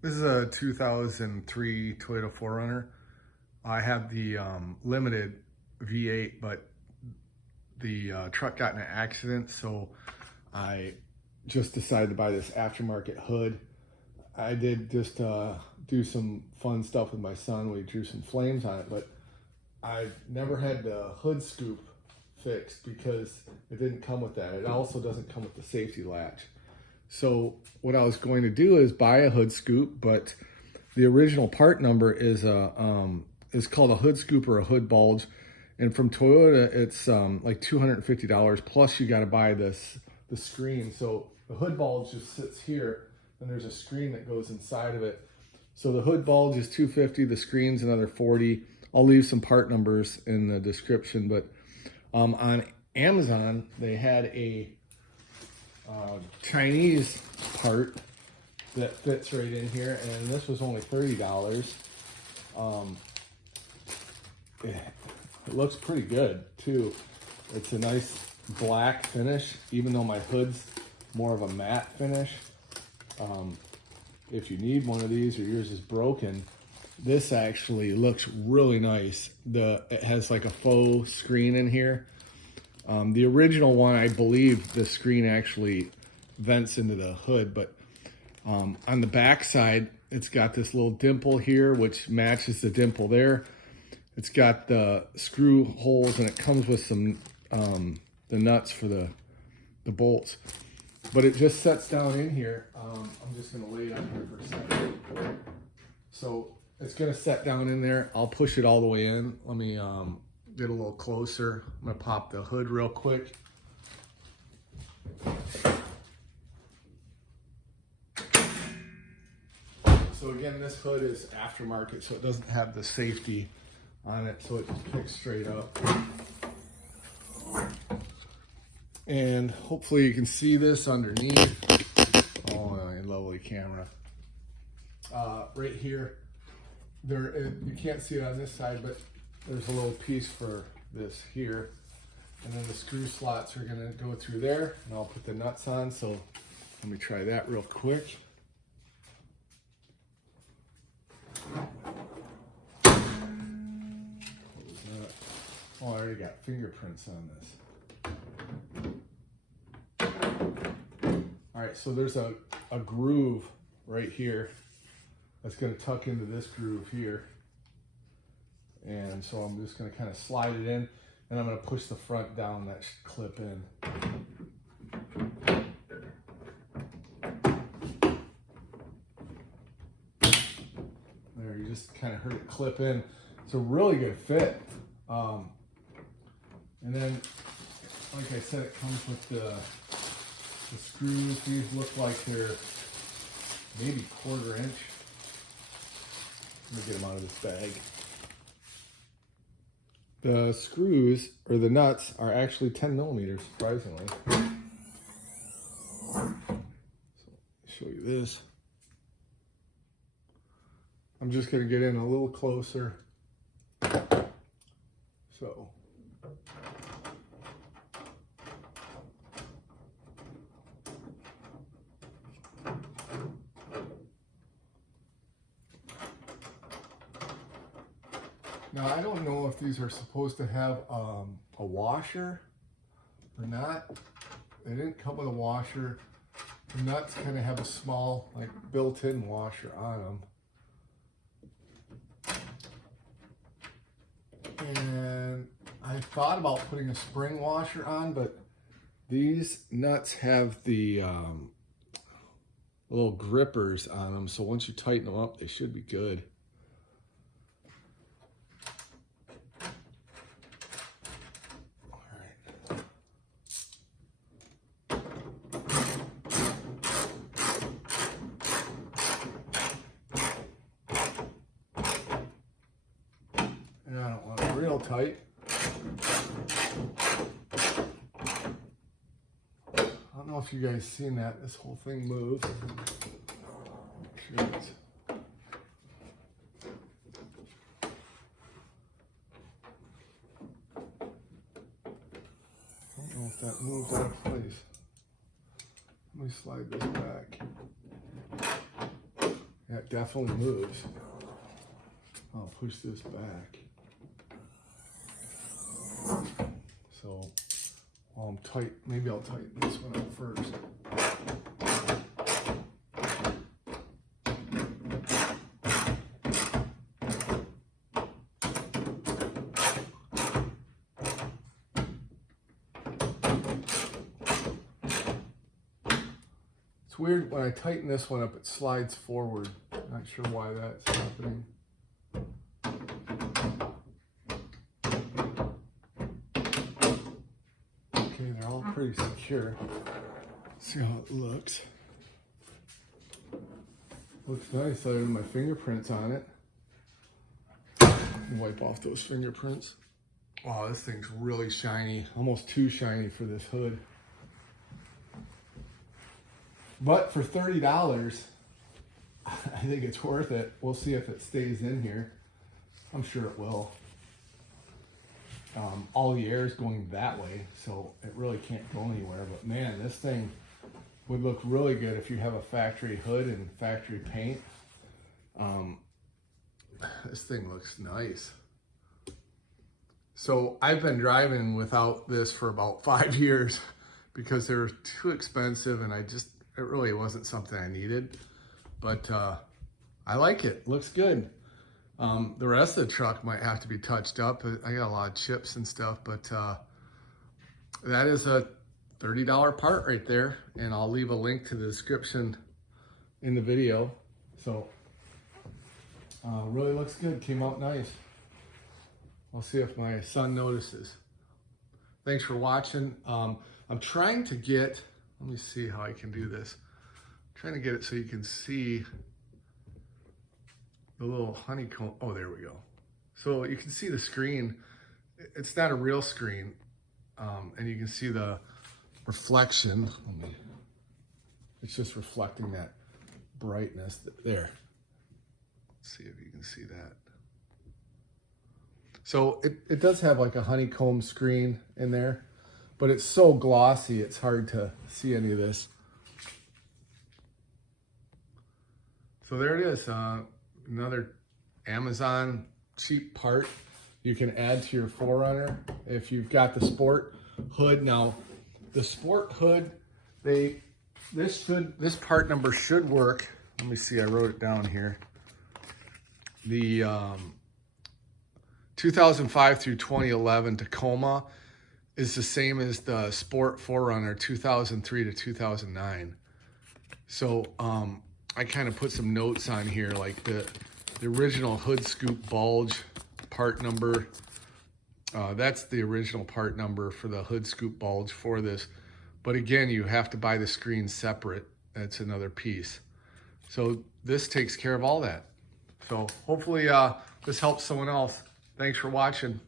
This is a 2003 Toyota 4Runner. I have the limited V8, but the truck got in an accident, so I just decided to buy this aftermarket hood. I did just do some fun stuff with my son. We drew some flames on it, but I never had the hood scoop fixed because it didn't come with that. It also doesn't come with the safety latch. So what I was going to do is buy a hood scoop, but the original part number is called a hood scoop or a hood bulge, and from Toyota it's like $250 plus you got to buy the screen. So the hood bulge just sits here, and there's a screen that goes inside of it. So the hood bulge is $250, the screen's another $40. I'll leave some part numbers in the description, but on Amazon they had a Chinese part that fits right in here, and this was only $30. It looks pretty good too. It's a nice black finish, even though my hood's more of a matte finish. If you need one of these or yours is broken, this actually looks really nice. It has like a faux screen in here. The original one, I believe the screen actually vents into the hood, but on the back side, it's got this little dimple here, which matches the dimple there. It's got the screw holes, and it comes with some the nuts for the bolts. But it just sets down in here. I'm just gonna lay it on here for a second. So it's gonna set down in there. I'll push it all the way in. Let me get a little closer. I'm gonna pop the hood real quick. So again, this hood is aftermarket, so it doesn't have the safety on it, so it just picks straight up. And hopefully you can see this underneath. Oh, lovely camera. Right here, you can't see it on this side, but there's a little piece for this here. And then the screw slots are gonna go through there, and I'll put the nuts on. So let me try that real quick. Oh, I already got fingerprints on this. All right, so there's a groove right here that's gonna tuck into this groove here. And so I'm just gonna kind of slide it in, and I'm gonna push the front down, that should clip in. There, you just kind of heard it clip in. It's a really good fit. And then, like I said, it comes with the screws. These look like they're maybe 1/4 inch. Let me get them out of this bag. The screws, or the nuts, are actually 10 millimeters, surprisingly. So, let me show you this. I'm just going to get in a little closer. So. Now, I don't know if these are supposed to have a washer or not. They didn't come with a washer. The nuts kind of have a small, like, built-in washer on them. And I thought about putting a spring washer on, but these nuts have the little grippers on them, so once you tighten them up, they should be good. And I don't want it real tight. I don't know if you guys seen that. This whole thing moves. Sure it's... I don't know if that moved out of place. Let me slide this back. Yeah, it truck definitely moves. I'll push this back. So while I'm tight, maybe I'll tighten this one up first. It's weird, when I tighten this one up, it slides forward. Not sure why that's happening. Okay, they're all pretty secure. Let's see how it looks. Looks nice other than my fingerprints on it. Wipe off those fingerprints. Wow, this thing's really shiny. Almost too shiny for this hood. But for $30, I think it's worth it. We'll see if it stays in here. I'm sure it will. All the air is going that way, so it really can't go anywhere. But man, this thing would look really good if you have a factory hood and factory paint. This thing looks nice. So I've been driving without this for about 5 years because they were too expensive, and it really wasn't something I needed. But I like it. Looks good. The rest of the truck might have to be touched up. I got a lot of chips and stuff, but that is a $30 part right there. And I'll leave a link to the description in the video. So really looks good. Came out nice. I'll see if my son notices. Thanks for watching. I'm trying to get, let me see how I can do this. I'm trying to get it so you can see the little honeycomb. Oh, there we go. So you can see the screen. It's not a real screen. And you can see the reflection. It's just reflecting that brightness there. Let's see if you can see that. So it does have like a honeycomb screen in there, but it's so glossy, it's hard to see any of this. So there it is, another Amazon cheap part you can add to your 4Runner if you've got the sport hood. Now, the sport hood, this part number should work. Let me see, I wrote it down here. The 2005 through 2011 Tacoma is the same as the Sport 4Runner 2003 to 2009. So I kind of put some notes on here, like the original hood scoop bulge part number. That's the original part number for the hood scoop bulge for this. But again, you have to buy the screen separate. That's another piece. So this takes care of all that. So hopefully this helps someone else. Thanks for watching.